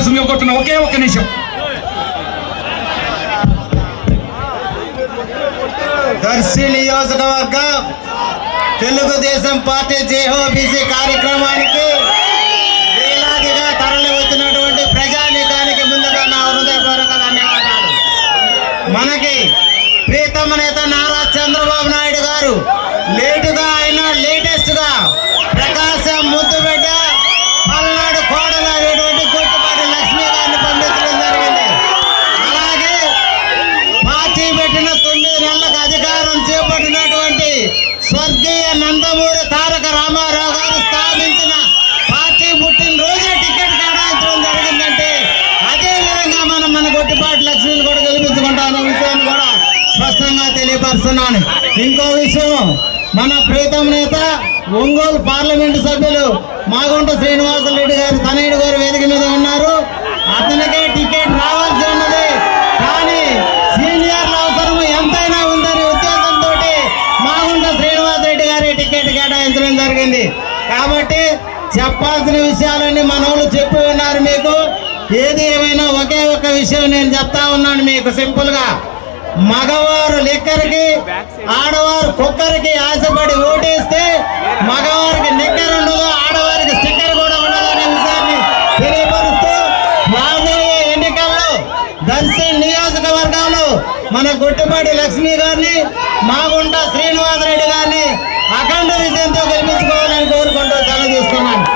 మాట్లాడాల్సిందిగా కోరుతున్నా. ఒకే ఒక్క నిమిషం. దర్శి నియోజకవర్గ తెలుగుదేశం పార్టీ జేహోబీసీ కార్యక్రమానికి వేలాదిగా తరలి వచ్చినటువంటి ప్రజానీకానికి ముందుగా నా హృదయపూర్వక ధన్యవాదాలు. మనకి ప్రీతమ నేత నారా చంద్రబాబు నాయుడు గారు లేటుగా అయినా లేటెస్ట్ గా ప్రకాశం ముద్దుబిడ్డ పల్నాడు కోడలు అనేటువంటి గుట్టుపాటి లక్ష్మి గారిని పంపించడం జరిగింది. అలాగే పార్టీ పెట్టిన 9 నెలలకు అధికారం చేపట్టినటువంటి స్వర్గీయ నందమూరి తారక రామారావు గారు స్థాపించిన పార్టీ పుట్టినరోజే టికెట్ కేటాయించడం జరిగిందంటే అదే విధంగా మనం మన గుట్టుపాటి లక్ష్మిని కూడా గెలిపించుకుంటామనే విషయాన్ని కూడా స్పష్టంగా తెలియపరుస్తున్నాను. ఇంకో విషయం, మన ప్రీతం నేత ఒంగోలు పార్లమెంటు సభ్యులు మాగుంట శ్రీనివాసరెడ్డి గారు తనయుడు గారు వేదిక మీద ఉన్నారు. అతనికే టికెట్ రావాల్సి ఉన్నది, కానీ సీనియర్ల అవసరం ఎంతైనా ఉందనే ఉద్దేశంతో మాగుంట శ్రీనివాసరెడ్డి గారి టికెట్ కేటాయించడం జరిగింది. కాబట్టి చెప్పాల్సిన విషయాలన్నీ మన వాళ్ళు చెప్పి ఉన్నారు మీకు. ఏది ఏమైనా ఒకే ఒక విషయం నేను చెప్తా ఉన్నాను మీకు సింపుల్ గా. మగవారు లిక్కర్కి, ఆడవారు కుక్కర్కి ఆశపడి ఓటేస్తే మగవారికి నిక్కర్ ఉండదు, ఆడవారికి స్టిక్కర్ కూడా ఉండదు అనే విషయాన్ని తెలియపరుస్తూ రాబోయే ఎన్నికల్లో దర్శి నియోజకవర్గంలో మన గుట్టుపాటి లక్ష్మి గారిని, మాగుంట శ్రీనివాసరెడ్డి గారిని అఖండ విజయంతో గెలిపించుకోవాలని కోరుకుంటూ సెలవు తీసుకున్నాను.